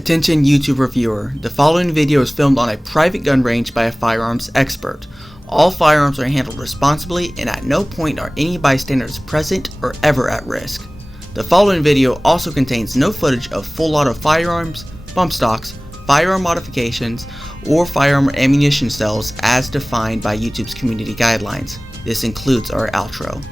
Attention YouTube reviewer, the following video is filmed on a private gun range by a firearms expert. All firearms are handled responsibly and at no point are any bystanders present or ever at risk. The following video also contains no footage of full auto firearms, bump stocks, firearm modifications, or firearm ammunition cells as defined by YouTube's community guidelines. This includes our outro.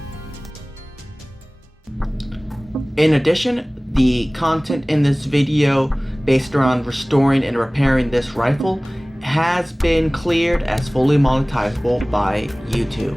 In addition, the content in this video based around restoring and repairing this rifle has been cleared as fully monetizable by YouTube.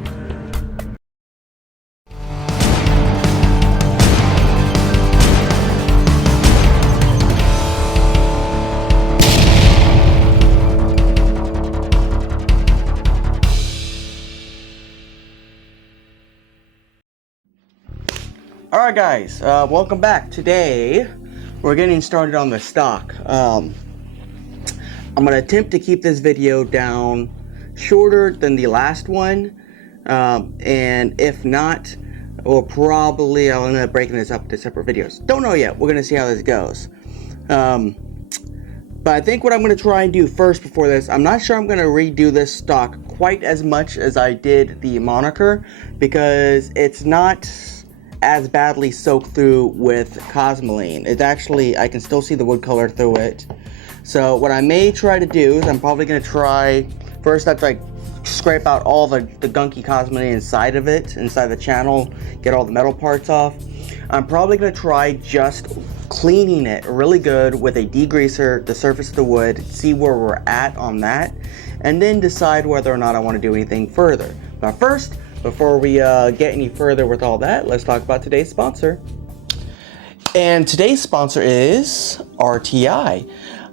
Alright guys, welcome back. Today we're getting started on the stock. I'm going to attempt to keep this video down shorter than the last one, and if not, I'll end up breaking this up into separate videos. Don't know yet. We're going to see how this goes. But I think what I'm going to try and do first before this, I'm not sure I'm going to redo this stock quite as much as I did the moniker, because it's not as badly soaked through with Cosmoline. It's actually, I can still see the wood color through it. So what I may try to do is I'm probably going to try, first I have to like scrape out all the gunky Cosmoline inside of it, inside the channel, get all the metal parts off. I'm probably going to try just cleaning it really good with a degreaser, the surface of the wood, see where we're at on that, and then decide whether or not I want to do anything further. But first, before we get any further with all that, let's talk about today's sponsor. And today's sponsor is RTI.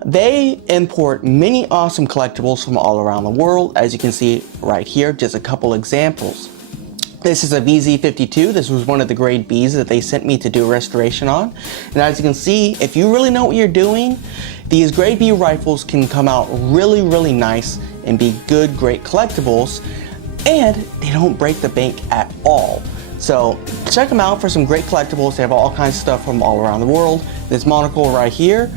They import many awesome collectibles from all around the world, as you can see right here, just a couple examples. This is a VZ-52. This was one of the grade Bs that they sent me to do restoration on. And as you can see, if you really know what you're doing, these grade B rifles can come out really, really nice and be good, great collectibles. And they don't break the bank at all. So check them out for some great collectibles. They have all kinds of stuff from all around the world. This monocle right here,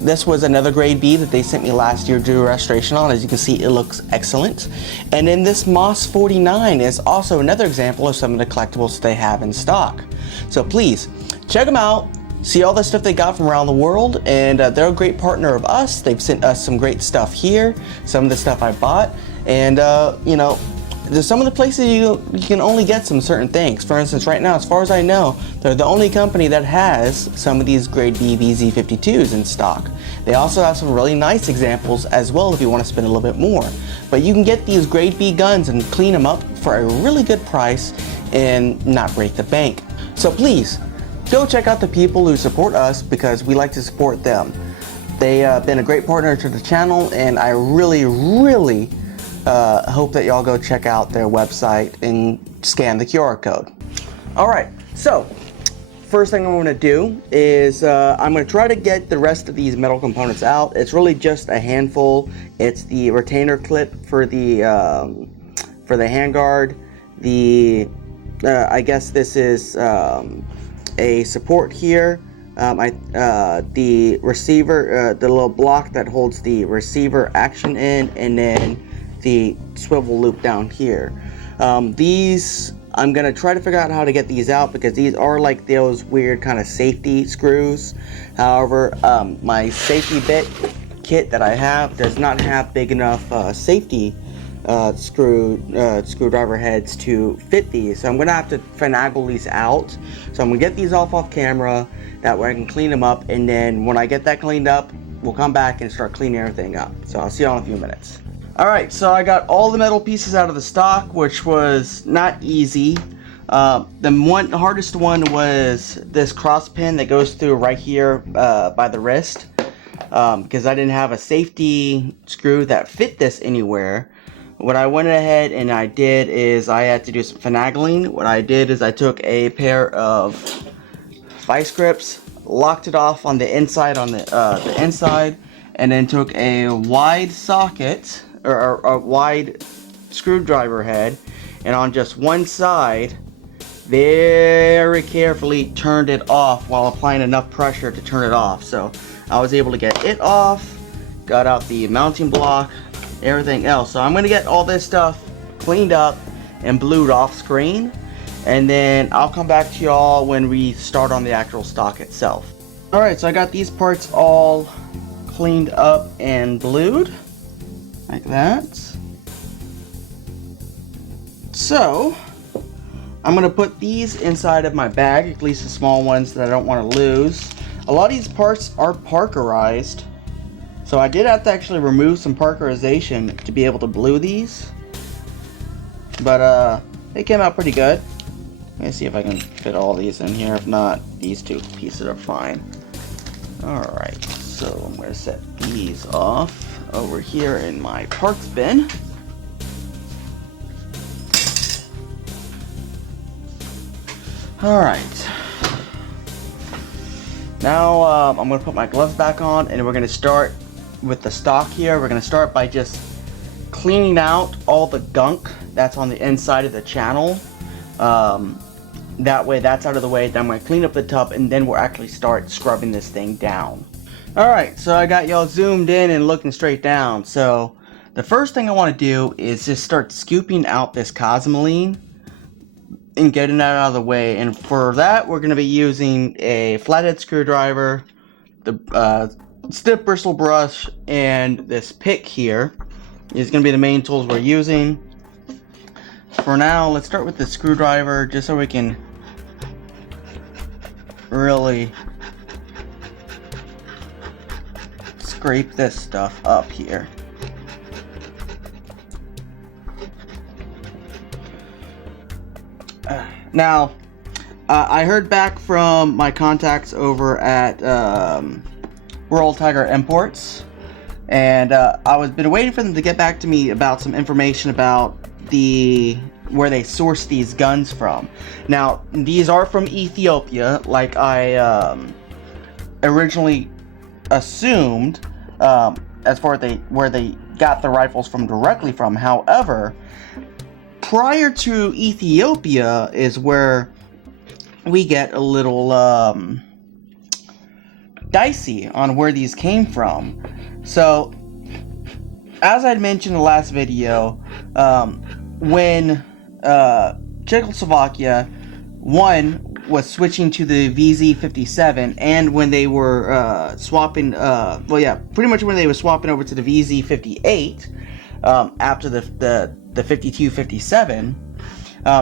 this was another grade B that they sent me last year to do restoration on. As you can see, it looks excellent. And then this Moss 49 is also another example of some of the collectibles they have in stock. So please check them out. See all the stuff they got from around the world, and they're a great partner of us. They've sent us some great stuff here, some of the stuff I bought, and you know, there's some of the places you can only get some certain things. For instance, right now, as far as I know, they're the only company that has some of these grade B VZ-52s in stock. They also have some really nice examples as well if you want to spend a little bit more. But you can get these grade B guns and clean them up for a really good price and not break the bank. So please, go check out the people who support us, because we like to support them. They have been a great partner to the channel, and I really hope that y'all go check out their website and scan the QR code. Alright, so first thing I'm going to do is I'm going to try to get the rest of these metal components out. It's really just a handful. It's the retainer clip for the handguard. I guess this is a support here. The receiver, the little block that holds the receiver action in, and then the swivel loop down here. These, I'm gonna try to figure out how to get these out, because these are like those weird kind of safety screws. However, my safety bit kit that I have does not have big enough safety screwdriver heads to fit these, so I'm gonna have to finagle these out. So I'm gonna get these off camera, that way I can clean them up, and then when I get that cleaned up, we'll come back and start cleaning everything up. So I'll see you all in a few minutes. Alright, so I got all the metal pieces out of the stock, which was not easy. The hardest one was this cross pin that goes through right here by the wrist, because I didn't have a safety screw that fit this anywhere. What I went ahead and I did is I had to do some finagling. What I did is I took a pair of vice grips, locked it off on the inside, the inside, and then took a wide socket, or a wide screwdriver head, and on just one side very carefully turned it off while applying enough pressure to turn it off. So I was able to get it off, got out the mounting block, everything else. So I'm gonna get all this stuff cleaned up and blued off screen, and then I'll come back to y'all when we start on the actual stock itself. Alright, so I got these parts all cleaned up and blued, like that. So, I'm going to put these inside of my bag, at least the small ones that I don't want to lose. A lot of these parts are Parkerized, so I did have to actually remove some Parkerization to be able to blue these. But, they came out pretty good. Let me see if I can fit all these in here. If not, these two pieces are fine. Alright, so I'm going to set these off over here in my parts bin. Alright. Now, I'm going to put my gloves back on, and we're going to start with the stock here. We're going to start by just cleaning out all the gunk that's on the inside of the channel. That way that's out of the way. Then I'm going to clean up the tub, and then we'll actually start scrubbing this thing down. Alright, so I got y'all zoomed in and looking straight down. So the first thing I want to do is just start scooping out this cosmoline and getting that out of the way. And for that, we're going to be using a flathead screwdriver, the stiff bristle brush, and this pick here is going to be the main tools we're using. For now, let's start with the screwdriver just so we can really scrape this stuff up here. Now, I heard back from my contacts over at World Tiger Imports, and I was been waiting for them to get back to me about some information about where they source these guns from. Now, these are from Ethiopia, like I originally assumed, as far as where they got the rifles from directly from. However, prior to Ethiopia is where we get a little dicey on where these came from. So, as I'd mentioned in the last video, when Czechoslovakia, one, was switching to the VZ-57, and when they were swapping, pretty much when they were swapping over to the VZ-58, after the 52-57,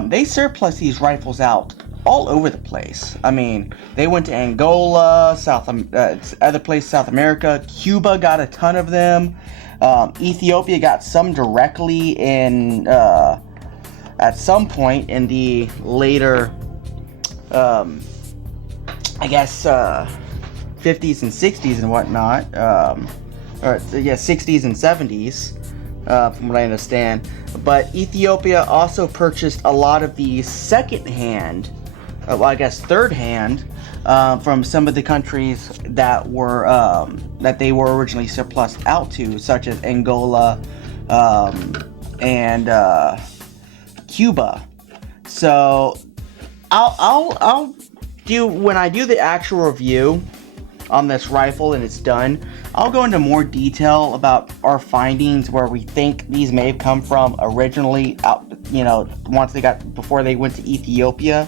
they surplus these rifles out all over the place. I mean, they went to Angola, other places, South America. Cuba got a ton of them. Ethiopia got some directly in at some point in the later, I guess, 50s and 60s and whatnot, 60s and 70s, from what I understand. But Ethiopia also purchased a lot of the second-hand, third-hand, from some of the countries that were that they were originally surplused out to, such as Angola and Cuba. So I'll do, when I do the actual review on this rifle and it's done, I'll go into more detail about our findings, where we think these may have come from originally, before they went to Ethiopia.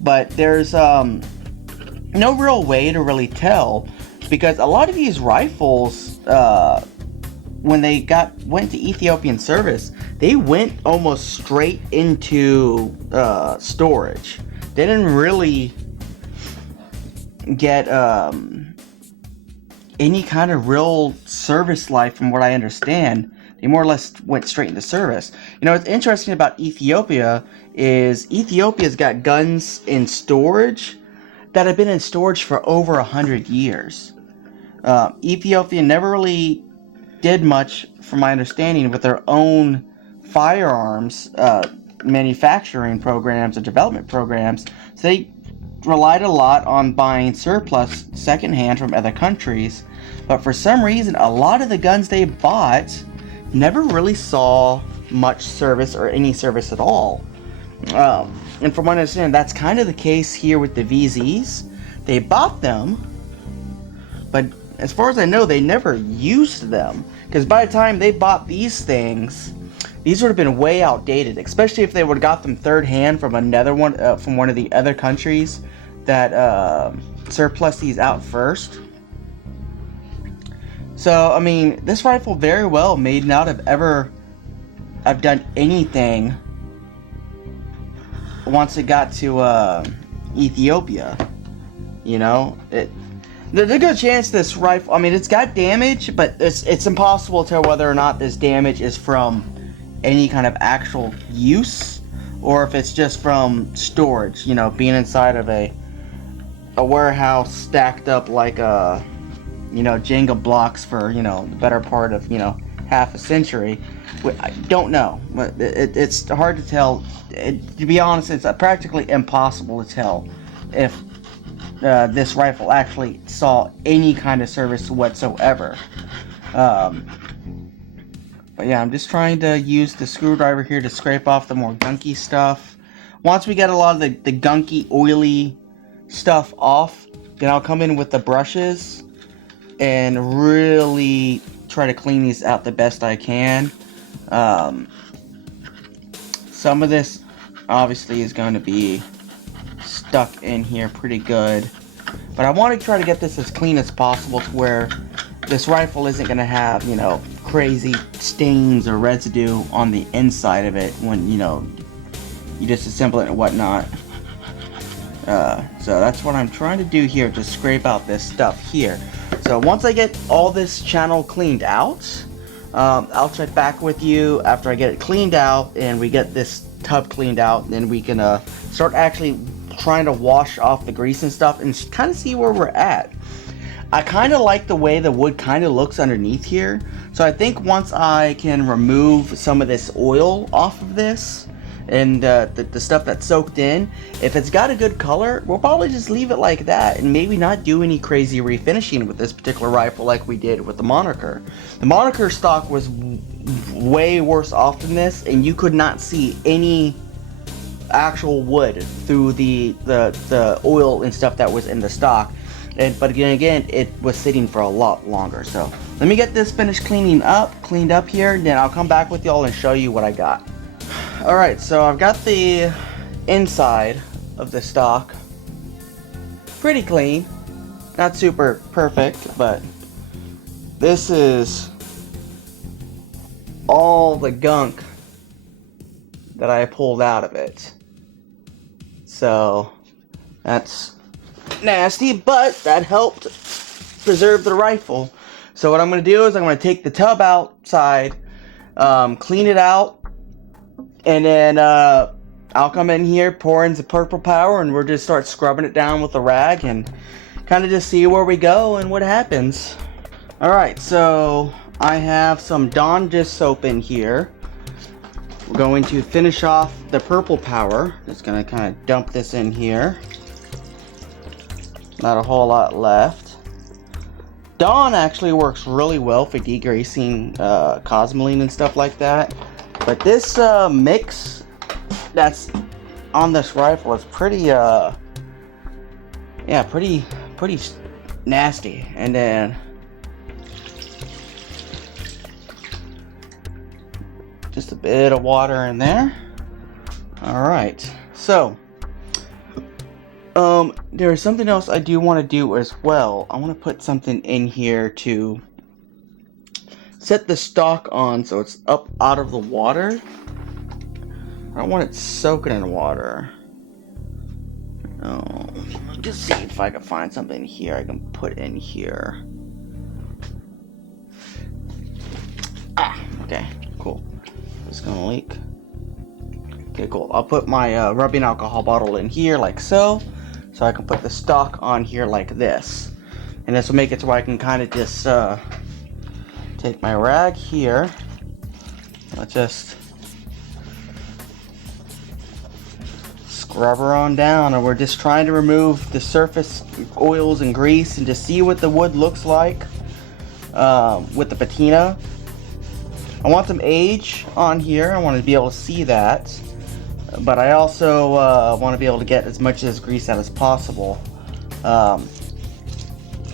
But there's no real way to really tell, because a lot of these rifles, when they went to Ethiopian service, they went almost straight into storage. They didn't really get any kind of real service life, from what I understand. They more or less went straight into service. You know, what's interesting about Ethiopia is Ethiopia's got guns in storage that have been in storage for over 100 years. Ethiopia never really did much, from my understanding, with their own firearms manufacturing programs or development programs. So they relied a lot on buying surplus secondhand from other countries. But for some reason, a lot of the guns they bought never really saw much service or any service at all. And from what I understand, that's kind of the case here with the VZs. They bought them, but as far as I know, they never used them. Because by the time they bought these things, these would have been way outdated. Especially if they would have got them third hand from another one, from one of the other countries that surplus these out first. So, I mean, this rifle very well may not have ever have done anything once it got to Ethiopia. You know, there's a good chance this rifle, I mean, it's got damage, but it's impossible to tell whether or not this damage is from any kind of actual use, or if it's just from storage, you know, being inside of a warehouse stacked up like you know, Jenga blocks for, you know, the better part of, you know, half a century. I don't know, but it's hard to tell. To be honest, it's practically impossible to tell if this rifle actually saw any kind of service whatsoever. But yeah, I'm just trying to use the screwdriver here to scrape off the more gunky stuff. Once we get a lot of the gunky, oily stuff off, then I'll come in with the brushes and really try to clean these out the best I can. Some of this obviously is going to be stuck in here pretty good, but I want to try to get this as clean as possible to where this rifle isn't going to have, you know, crazy stains or residue on the inside of it when, you know, you disassemble it and whatnot. So that's what I'm trying to do here, to scrape out this stuff here. So once I get all this channel cleaned out, I'll check back with you after I get it cleaned out and we get this tub cleaned out. Then we can start actually trying to wash off the grease and stuff and kind of see where we're at. I kind of like the way the wood kind of looks underneath here. So I think once I can remove some of this oil off of this and the stuff that's soaked in, if it's got a good color, we'll probably just leave it like that and maybe not do any crazy refinishing with this particular rifle like we did with the Moniker. The Moniker stock was way worse off than this, and you could not see any actual wood through the oil and stuff that was in the stock. But again, it was sitting for a lot longer. So let me get this finished cleaned up here, then I'll come back with y'all and show you what I got. Alright, so I've got the inside of the stock pretty clean. Not super perfect, but this is all the gunk that I pulled out of it. So that's nasty, but that helped preserve the rifle. So what I'm going to do is I'm going to take the tub outside, clean it out, and then I'll come in here, pour in the purple power, and we'll just start scrubbing it down with a rag and kind of just see where we go and what happens. Alright, so I have some Dawn dish soap in here. We're going to finish off the purple power. Just going to kind of dump this in here. Not a whole lot left. Dawn actually works really well for degreasing cosmoline and stuff like that. But this mix that's on this rifle is pretty, yeah, pretty nasty. And then just a bit of water in there. All right, so there is something else I do want to do as well. I want to put something in here to set the stock on so it's up out of the water. I don't want it soaking in water. Just see if I can find something here I can put in here. Okay, cool. It's gonna leak. Okay, cool. I'll put my rubbing alcohol bottle in here like so I can put the stock on here like this. And this will make it so I can kind of just take my rag here. I'll just scrub her on down, and we're just trying to remove the surface oils and grease and just see what the wood looks like with the patina. I want some age on here. I want to be able to see that, but I also want to be able to get as much of this grease out as possible.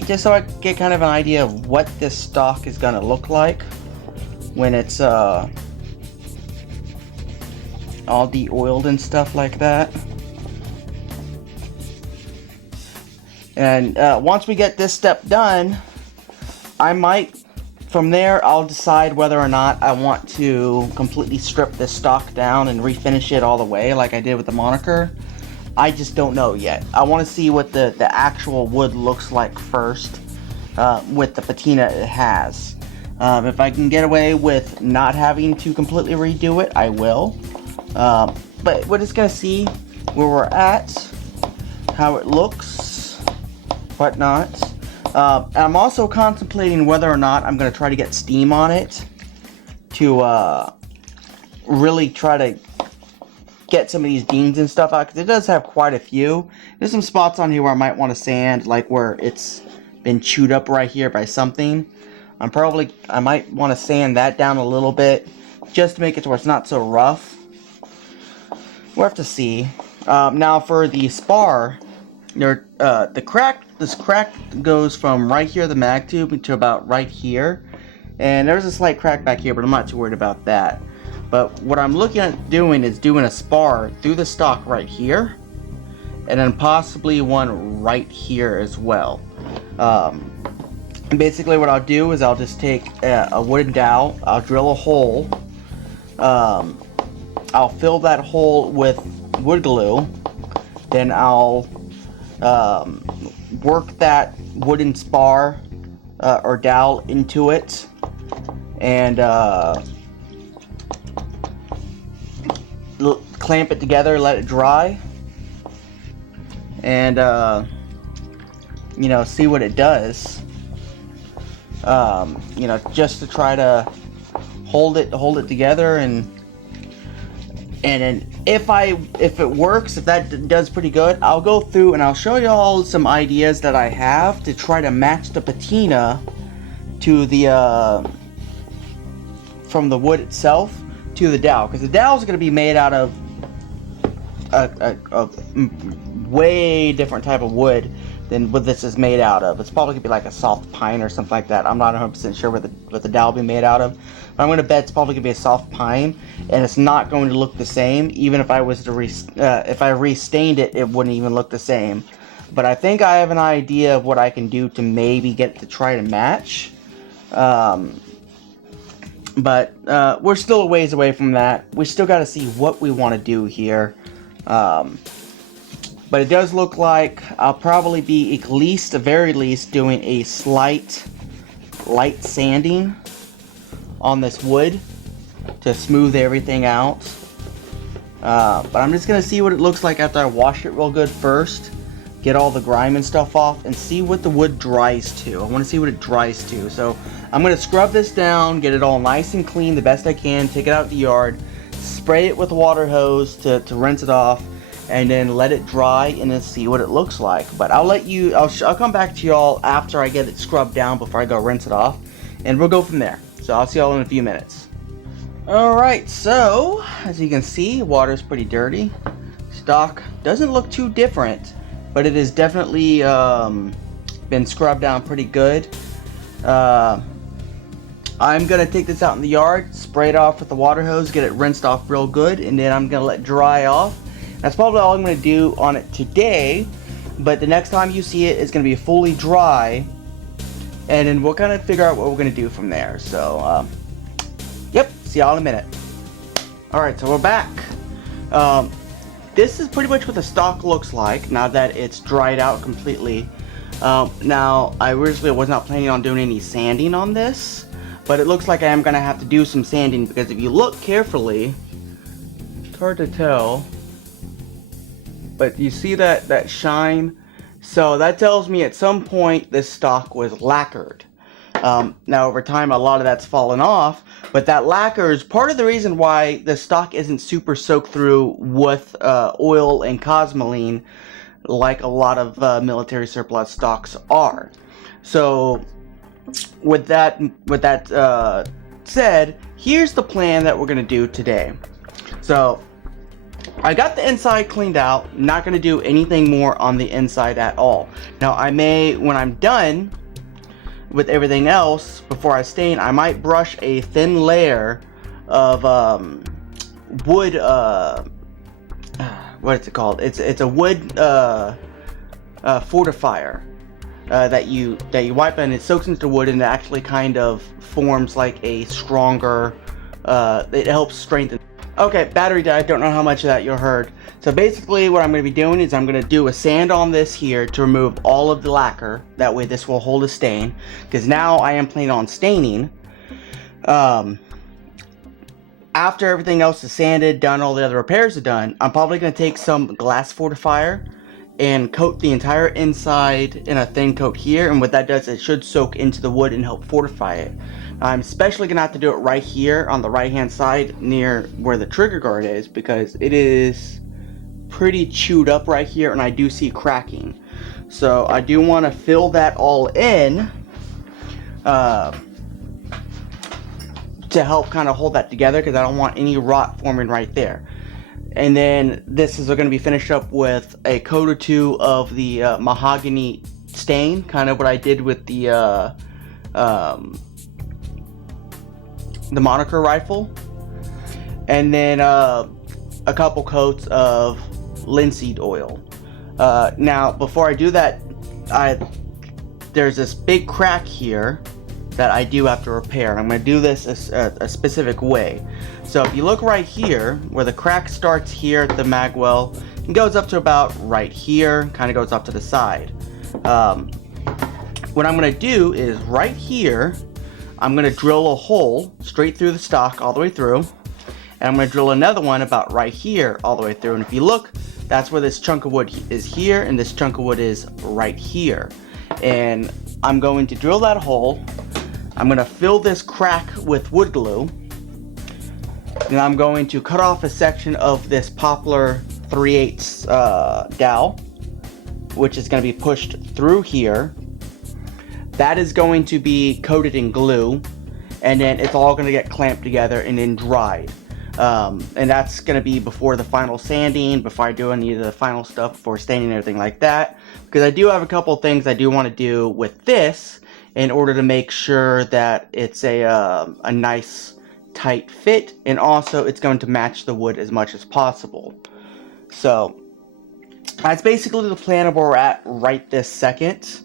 just so I get kind of an idea of what this stock is gonna look like when it's all de-oiled and stuff like that. And once we get this step done, I might, from there, I'll decide whether or not I want to completely strip this stock down and refinish it all the way like I did with the moniker. I just don't know yet. I want to see what the actual wood looks like first with the patina it has. If I can get away with not having to completely redo it, I will. But we're just going to see where we're at, how it looks, whatnot. I'm also contemplating whether or not I'm going to try to get steam on it to really try to get some of these dings and stuff out, because it does have quite a few. There's some spots on here where I might want to sand, like where it's been chewed up right here by something. I might want to sand that down a little bit just to make it to where it's not so rough. We'll have to see. Now for the spar, this crack goes from right here, the mag tube, to about right here. And there's a slight crack back here, but I'm not too worried about that. But what I'm looking at doing is doing a spar through the stock right here, and then possibly one right here as well. Basically what I'll do is I'll just take a wooden dowel, I'll drill a hole, I'll fill that hole with wood glue, then I'll work that wooden spar or dowel into it, and clamp it together, let it dry, and you know, see what it does. You know, just to try to hold it together, and then if it works, if that does pretty good, I'll go through and I'll show y'all some ideas that I have to try to match the patina to the from the wood itself to the dowel, because the dowel is going to be made out of a way different type of wood than what this is made out of. It's probably going to be like a soft pine or something like that. I'm not 100% sure what the dowel will be made out of, but I'm going to bet it's probably going to be a soft pine, and it's not going to look the same. Even if I was to if I restained it, it wouldn't even look the same. But I think I have an idea of what I can do to maybe get it to try to match. But we're still a ways away from that. We still got to see what we want to do here. But it does look like I'll probably be at least, the very least, doing a light sanding on this wood to smooth everything out. But I'm just going to see what it looks like after I wash it real good first. Get all the grime and stuff off and see what the wood dries to. I want to see what it dries to. So I'm going to scrub this down, get it all nice and clean the best I can, take it out the yard, spray it with a water hose to rinse it off, and then let it dry and then see what it looks like. But I'll come back to y'all after I get it scrubbed down before I go rinse it off, and we'll go from there. So I'll see y'all in a few minutes. Alright, so as you can see, water's pretty dirty. Stock doesn't look too different, but it has definitely been scrubbed down pretty good. I'm gonna take this out in the yard, spray it off with the water hose, get it rinsed off real good, and then I'm gonna let it dry off. That's probably all I'm gonna do on it today, but the next time you see it, it's gonna be fully dry, and then we'll kind of figure out what we're gonna do from there. So, yep, see y'all in a minute. Alright, so we're back. This is pretty much what the stock looks like now that it's dried out completely. Now, I originally was not planning on doing any sanding on this, but it looks like I am going to have to do some sanding, because if you look carefully, it's hard to tell, but you see that shine? So that tells me at some point this stock was lacquered. Now over time a lot of that's fallen off, but that lacquer is part of the reason why the stock isn't super soaked through with oil and cosmoline like a lot of military surplus stocks are. So with that said, here's the plan that we're going to do today. So I got the inside cleaned out, not going to do anything more on the inside at all. Now I may, when I'm done with everything else, before I stain, I might brush a thin layer of wood, what is it called? It's a wood fortifier that you wipe and it soaks into the wood and it actually kind of forms like a stronger, it helps strengthen. Okay, battery died, don't know how much of that you heard. So basically what I'm going to be doing is I'm going to do a sand on this here to remove all of the lacquer. That way this will hold a stain. Because now I am planning on staining. After everything else is sanded, done, all the other repairs are done, I'm probably going to take some glass fortifier and coat the entire inside in a thin coat here. And what that does, it should soak into the wood and help fortify it. I'm especially going to have to do it right here on the right hand side near where the trigger guard is, because it is pretty chewed up right here and I do see cracking. So I do want to fill that all in to help kind of hold that together, because I don't want any rot forming right there. And then this is going to be finished up with a coat or two of the mahogany stain, kind of what I did with the moniker rifle, and then a couple coats of linseed oil. Now before I do that, there's this big crack here that I do have to repair, and I'm going to do this a specific way. So if you look right here, where the crack starts here at the magwell, and goes up to about right here, kind of goes up to the side. What I'm going to do is right here, I'm going to drill a hole straight through the stock all the way through, and I'm going to drill another one about right here all the way through. And if you look, that's where this chunk of wood is here, and this chunk of wood is right here. And I'm going to drill that hole. I'm going to fill this crack with wood glue, and I'm going to cut off a section of this poplar 3/8 dowel, which is going to be pushed through here. That is going to be coated in glue, and then it's all going to get clamped together and then dried. And that's going to be before the final sanding, before I do any of the final stuff, before staining and everything like that. Because I do have a couple of things I do want to do with this in order to make sure that it's a nice tight fit, and also it's going to match the wood as much as possible. So that's basically the plan of where we're at right this second.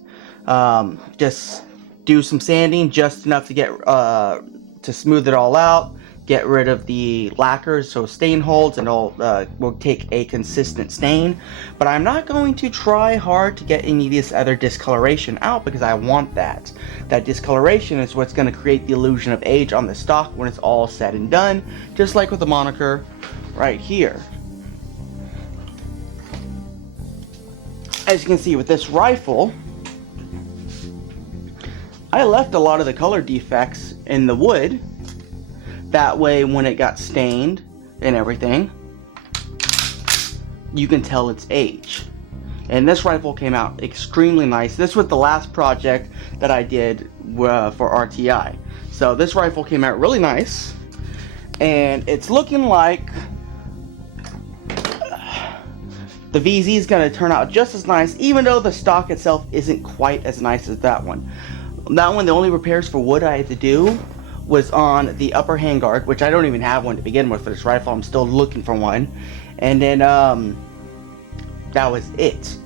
Just do some sanding, just enough to get to smooth it all out, get rid of the lacquers so stain holds, and will take a consistent stain. But I'm not going to try hard to get any of this other discoloration out, because I want that. That discoloration is what's going to create the illusion of age on the stock when it's all said and done, just like with the moniker right here. As you can see with this rifle, I left a lot of the color defects in the wood. That way when it got stained and everything, you can tell its age. And this rifle came out extremely nice. This was the last project that I did for RTI. So this rifle came out really nice. And it's looking like the VZ is going to turn out just as nice, even though the stock itself isn't quite as nice as that one. That one, the only repairs for wood I had to do was on the upper handguard, which I don't even have one to begin with for this rifle. I'm still looking for one. And then that was it.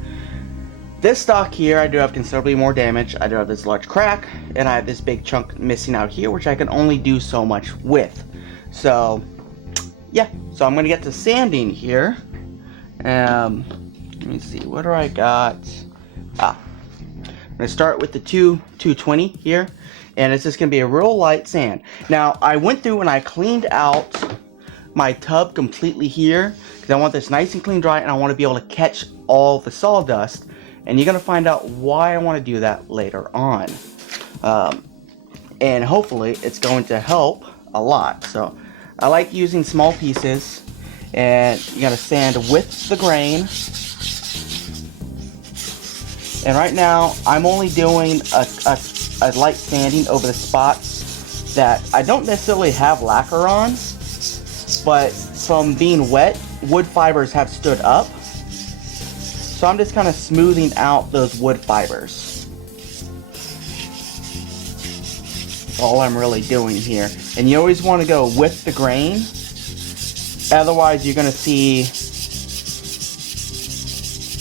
This stock here, I do have considerably more damage. I do have this large crack, and I have this big chunk missing out here, which I can only do so much with. So yeah, so I'm gonna get to sanding here. Let me see, what do I got? I'm gonna start with the 220 here, and it's just gonna be a real light sand. Now I went through and I cleaned out my tub completely here, because I want this nice and clean dry, and I want to be able to catch all the sawdust. And you're gonna find out why I want to do that later on, and hopefully it's going to help a lot. So I like using small pieces, and you gotta sand with the grain. And right now I'm only doing a light sanding over the spots that I don't necessarily have lacquer on, but from being wet wood fibers have stood up. So I'm just kind of smoothing out those wood fibers. That's all I'm really doing here. And you always want to go with the grain. Otherwise, you're going to see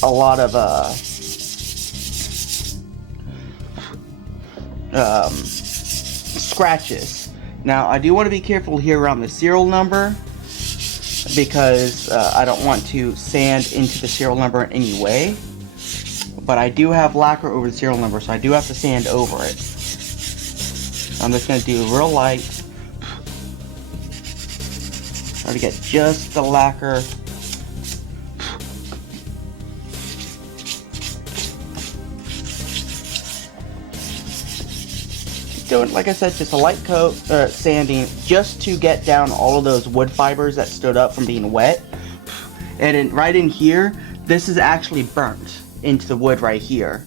a lot of scratches. Now, I do want to be careful here around the serial number because I don't want to sand into the serial number in any way. But I do have lacquer over the serial number, so I do have to sand over it. I'm just going to do real light. Try to get just the lacquer. Doing, like I said, just a light coat, sanding, just to get down all of those wood fibers that stood up from being wet. And right in here, this is actually burnt into the wood right here,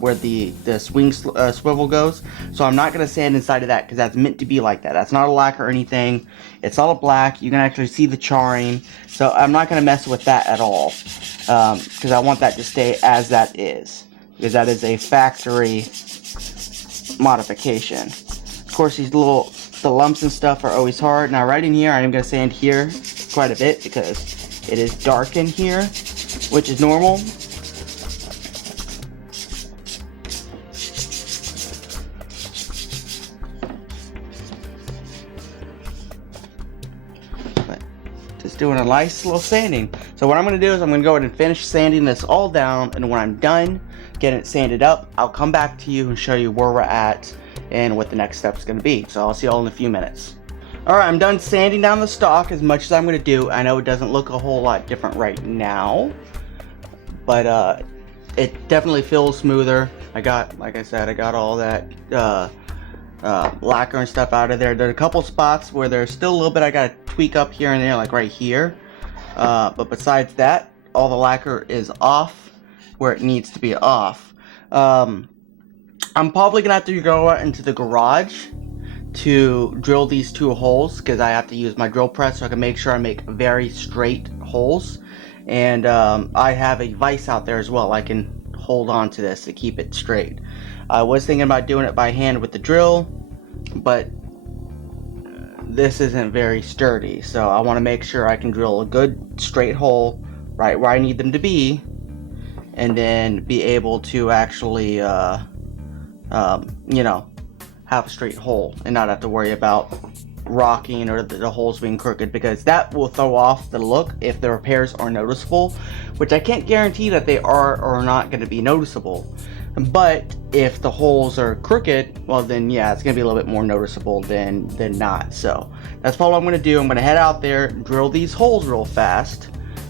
where the swing swivel goes. So I'm not going to sand inside of that because that's meant to be like that. That's not a lacquer or anything. It's all black. You can actually see the charring. So I'm not going to mess with that at all because I want that to stay as that is, because that is a factory modification. Of course, the lumps and stuff are always hard. Now right in here, I am going to sand here quite a bit because it is dark in here, which is normal. Just doing a nice little sanding. So what I'm going to do is I'm going to go ahead and finish sanding this all down, and when I'm done getting it sanded up, I'll come back to you and show you where we're at and what the next step is going to be. So I'll see you all in a few minutes. Alright, I'm done sanding down the stock as much as I'm going to do. I know it doesn't look a whole lot different right now, but it definitely feels smoother. Like I said, I got all that lacquer and stuff out of there. There's a couple spots where there's still a little bit I gotta tweak up here and there, like right here. But besides that, all the lacquer is off where it needs to be off. I'm probably gonna have to go out into the garage to drill these 2 holes because I have to use my drill press so I can make sure I make very straight holes. And I have a vise out there as well. I can hold on to this to keep it straight. I was thinking about doing it by hand with the drill, but this isn't very sturdy, so I want to make sure I can drill a good straight hole right where I need them to be, and then be able to actually you know, have a straight hole and not have to worry about rocking or the holes being crooked, because that will throw off the look if the repairs are noticeable, which I can't guarantee that they are or are not going to be noticeable. But if the holes are crooked, well then yeah, it's going to be a little bit more noticeable than not. So that's all I'm going to do. I'm going to head out there, drill these holes real fast,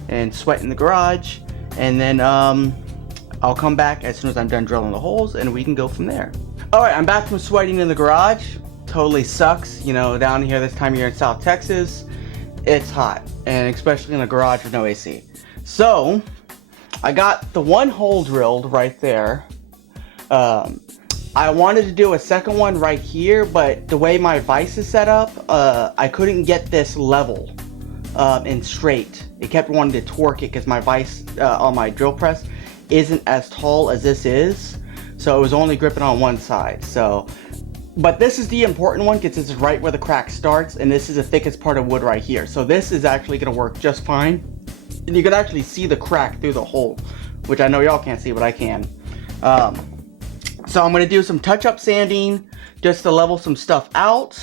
and sweat in the garage, and then I'll come back as soon as I'm done drilling the holes, and we can go from there. Alright, I'm back from sweating in the garage. Totally sucks, you know, down here this time of year in South Texas, it's hot, and especially in a garage with no AC. So I got the 1 hole drilled right there. I wanted to do a second one right here, but the way my vise is set up, I couldn't get this level and straight. It kept wanting to torque it because my vise on my drill press isn't as tall as this is, so it was only gripping on one side. So, but this is the important one because this is right where the crack starts, and this is the thickest part of wood right here. So this is actually going to work just fine, and you can actually see the crack through the hole, which I know y'all can't see, but I can. So I'm going to do some touch-up sanding just to level some stuff out,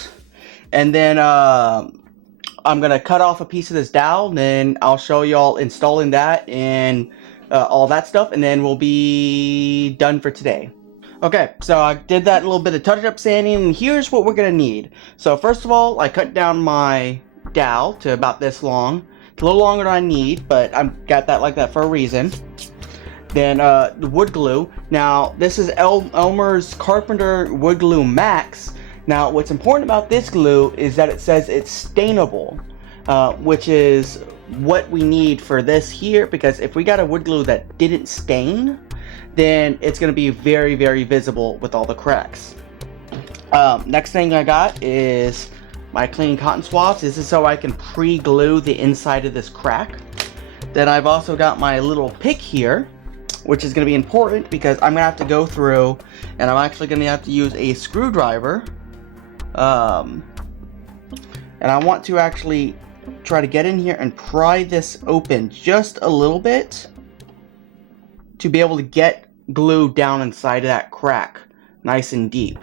and then I'm going to cut off a piece of this dowel, and then I'll show y'all installing that and all that stuff, and then we'll be done for today. Okay, so I did that little bit of touch-up sanding, and here's what we're going to need. So first of all, I cut down my dowel to about this long. It's a little longer than I need, but I've got that like that for a reason. Then the wood glue. Now this is Elmer's Carpenter Wood Glue Max. Now what's important about this glue is that it says it's stainable, which is what we need for this here, because if we got a wood glue that didn't stain, then it's going to be very, very visible with all the cracks. Next thing I got is my clean cotton swabs. This is so I can pre-glue the inside of this crack. Then I've also got my little pick here, which is going to be important because I'm going to have to go through, and I'm actually going to have to use a screwdriver. And I want to actually try to get in here and pry this open just a little bit to be able to get glue down inside of that crack nice and deep.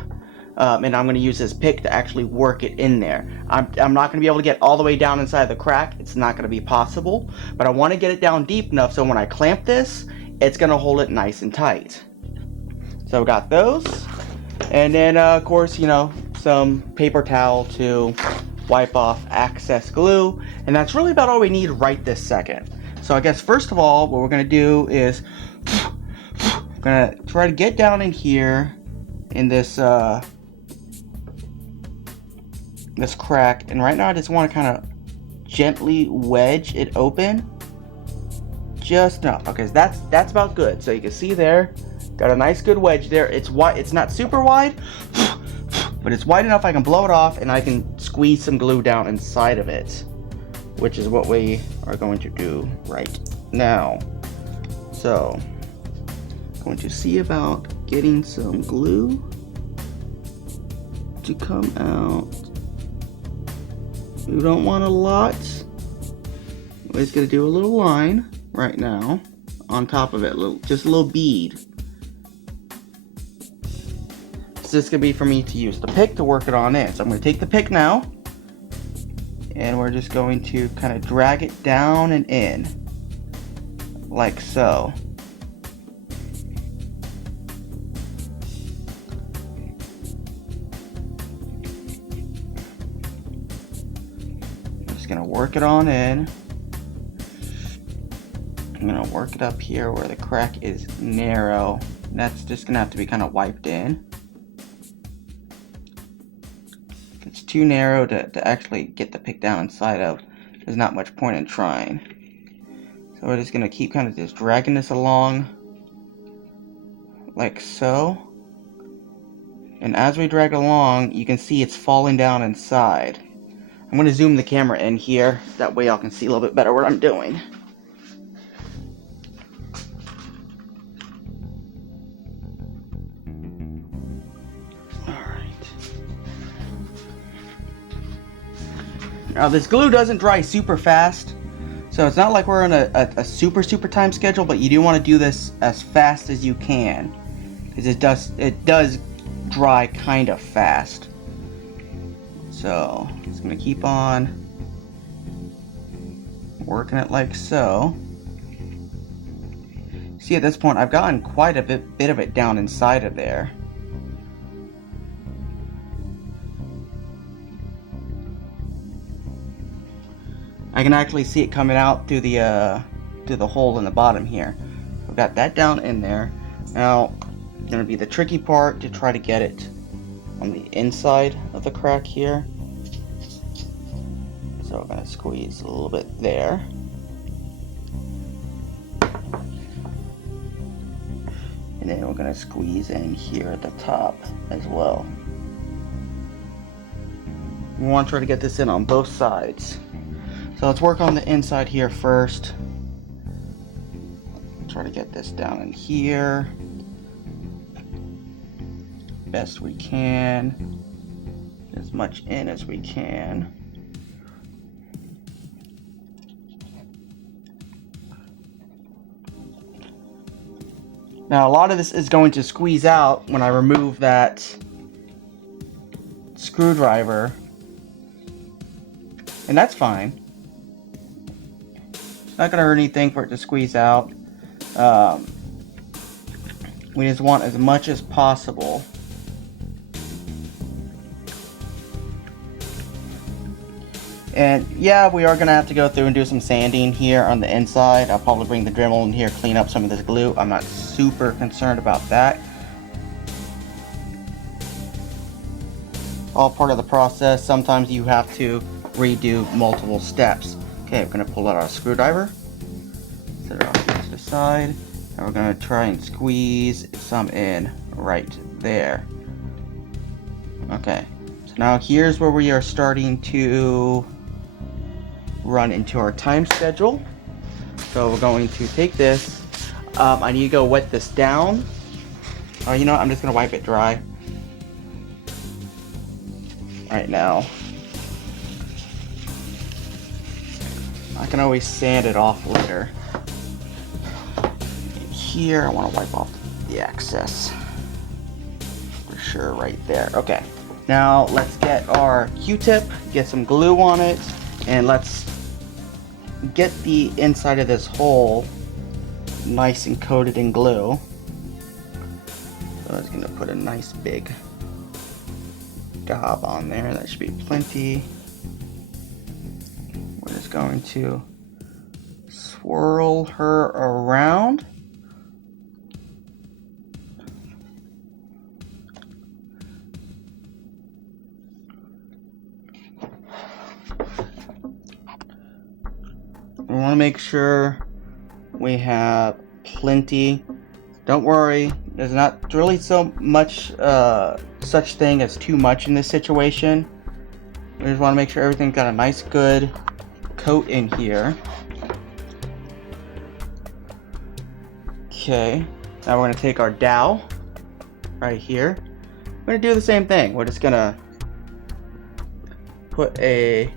And I'm going to use this pick to actually work it in there. I'm not going to be able to get all the way down inside the crack. It's not going to be possible, but I want to get it down deep enough so when I clamp this, it's going to hold it nice and tight. So we got those, and then of course, you know, some paper towel to wipe off excess glue, and that's really about all we need right this second. So I guess first of all, what we're going to do is I'm going to try to get down in here in this this crack, and right now I just want to kind of gently wedge it open. Just no, okay, so that's about good. So you can see there, got a nice good wedge there. It's wide, it's not super wide, but it's wide enough I can blow it off and I can squeeze some glue down inside of it, which is what we are going to do right now. So going to see about getting some glue to come out. We don't want a lot. We're just gonna do a little line right now on top of it, just a little bead. So this is gonna be for me to use the pick to work it on in. So I'm gonna take the pick now, and we're just going to kind of drag it down and in, like so. Gonna work it on in. I'm gonna work it up here where the crack is narrow. And that's just gonna have to be kind of wiped in. If it's too narrow to actually get the pick down inside of, there's not much point in trying. So we're just gonna keep kind of just dragging this along like so. And as we drag along, you can see it's falling down inside. I'm going to zoom the camera in here, that way y'all can see a little bit better what I'm doing. Alright. Now this glue doesn't dry super fast, so it's not like we're on a super time schedule, but you do want to do this as fast as you can, because it does dry kind of fast. So, just going to keep on working it like so. See, at this point, I've gotten quite a bit of it down inside of there. I can actually see it coming out through the hole in the bottom here. I've got that down in there. Now, it's going to be the tricky part to try to get it on the inside of the crack here. So we're going to squeeze a little bit there. And then we're going to squeeze in here at the top as well. We want to try to get this in on both sides. So let's work on the inside here first. Try to get this down in here best we can, as much in as we can. Now a lot of this is going to squeeze out when I remove that screwdriver, and that's fine. It's not going to hurt anything for it to squeeze out. We just want as much as possible. And yeah, we are going to have to go through and do some sanding here on the inside. I'll probably bring the Dremel in here, clean up some of this glue. I'm not super concerned about that. All part of the process. Sometimes you have to redo multiple steps. Okay, we're going to pull out our screwdriver, set it off to the side, and we're going to try and squeeze some in right there. Okay, so now here's where we are starting to run into our time schedule. So we're going to take this. I need to go wet this down. Oh, you know what? I'm just gonna wipe it dry right now. I can always sand it off later. And here, I want to wipe off the excess. For sure, right there. Okay. Now, let's get our Q-tip, get some glue on it, and let's get the inside of this hole nice and coated in glue. So I was going to put a nice big daub on there. That should be plenty. We're just going to swirl her around. We want to make sure we have plenty. Don't worry, there's not really so much such thing as too much in this situation. We just want to make sure everything's got a nice good coat in here. Okay, now we're going to take our dowel right here. We're going to do the same thing. We're just going to put a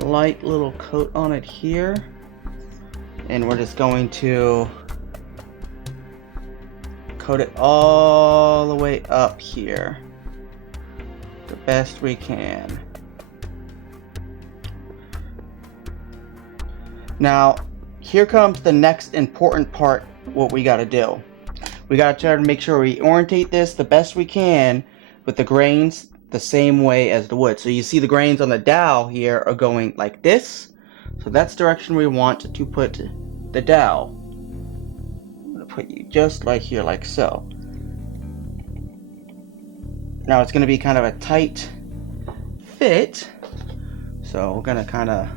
light little coat on it here, and we're just going to coat it all the way up here the best we can. Now here comes the next important part. What we got to do, we got to try to make sure we orientate this the best we can with the grains the same way as the wood. So you see the grains on the dowel here are going like this, so that's the direction we want to put the dowel. I'm going to put you just like here, like so. Now it's going to be kind of a tight fit, so we're going to kind of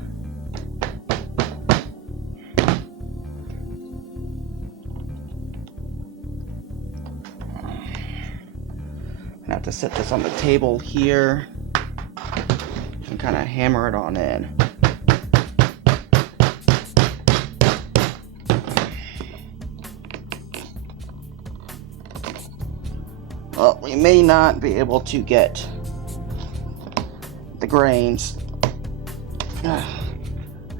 have to set this on the table here and kind of hammer it on in. Well, we may not be able to get the grains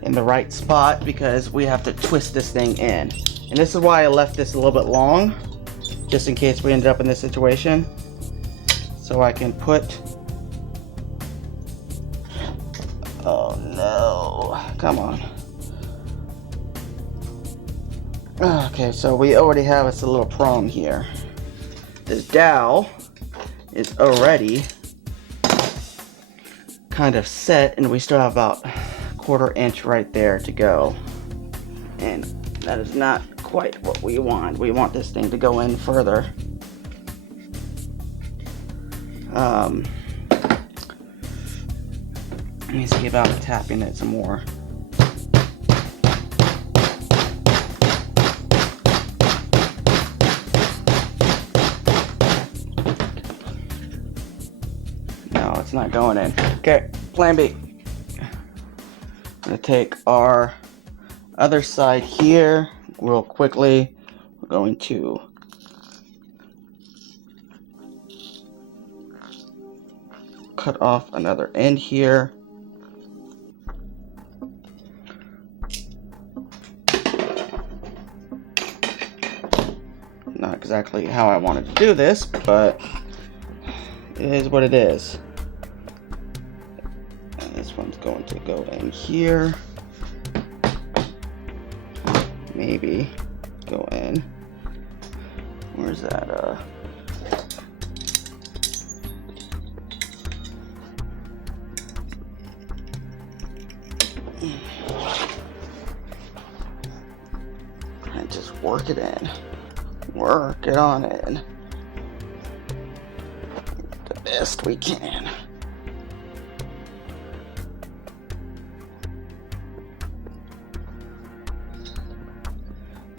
in the right spot because we have to twist this thing in. And this is why I left this a little bit long, just in case we ended up in this situation. So I can put, oh no, come on. Okay, so we already have us a little problem here. This dowel is already kind of set, and we still have about a 1/4 inch right there to go. And that is not quite what we want. We want this thing to go in further. Let me see about tapping it some more. No, it's not going in. Okay, plan B. I'm gonna take our other side here real quickly. We're going to cut off another end here. Not exactly how I wanted to do this, but it is what it is. And this one's going to go in here. Maybe go in. Where's that? And just work it in. Work it on in. The best we can.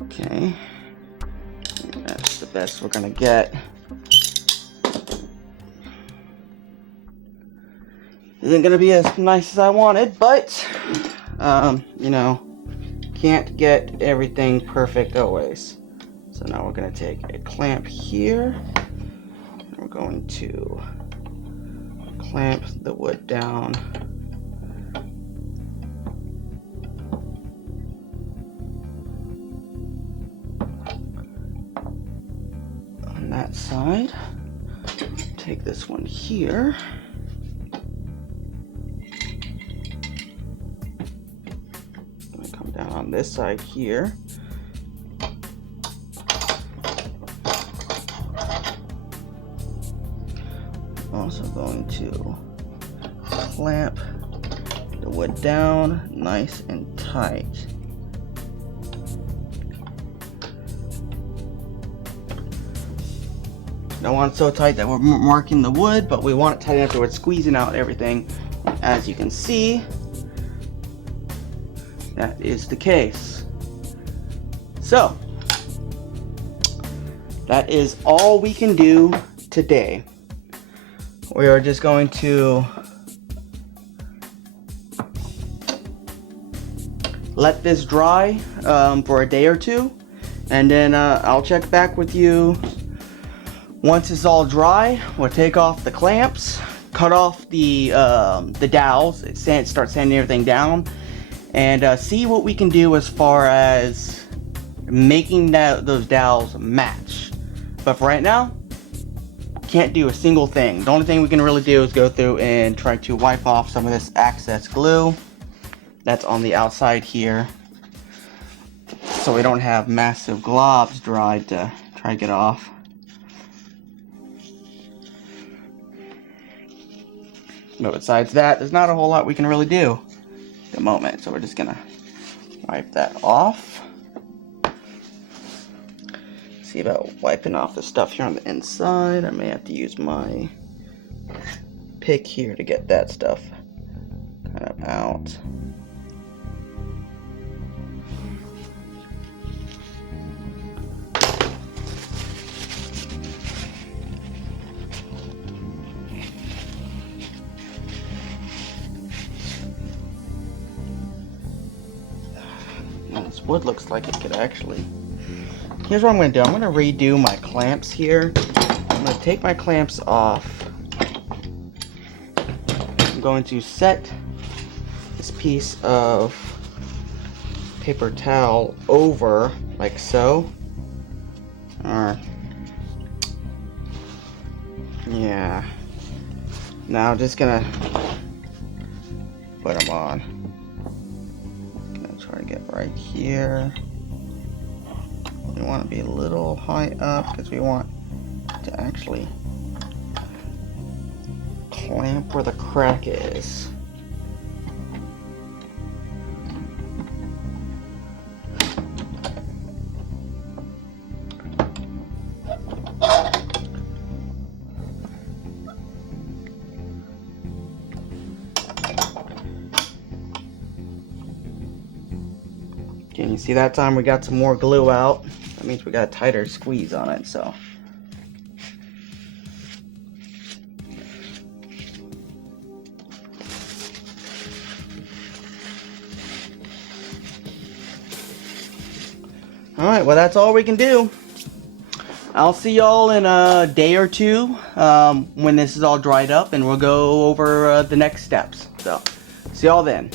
Okay. That's the best we're gonna get. Isn't gonna be as nice as I wanted, but you know, can't get everything perfect always. So now we're going to take a clamp here. And we're going to clamp the wood down. On that side. Take this one here. Come down on this side here. Also going to clamp the wood down nice and tight. Don't want it so tight that we're marking the wood, but we want it tight enough that we're squeezing out everything. As you can see, that is the case. So, that is all we can do today. We are just going to let this dry for a day or two, and then I'll check back with you once it's all dry. We'll take off the clamps, cut off the dowels, start sanding everything down, and see what we can do as far as making those dowels match. But for right now, can't do a single thing. The only thing we can really do is go through and try to wipe off some of this excess glue that's on the outside here, so we don't have massive globs dried to try to get off. But besides that, there's not a whole lot we can really do at the moment, so we're just gonna wipe that off. See about wiping off the stuff here on the inside. I may have to use my pick here to get that stuff kind of out. This wood looks like it could actually... Here's what I'm going to do. I'm going to redo my clamps here. I'm going to take my clamps off. I'm going to set this piece of paper towel over, like so. Yeah. Now I'm just going to put them on. I'm going to try to get right here. We want to be a little high up because we want to actually clamp where the crack is. Can you see that time we got some more glue out? That means we got a tighter squeeze on it, so. Alright, well that's all we can do. I'll see y'all in a day or two when this is all dried up, and we'll go over the next steps. So, see y'all then.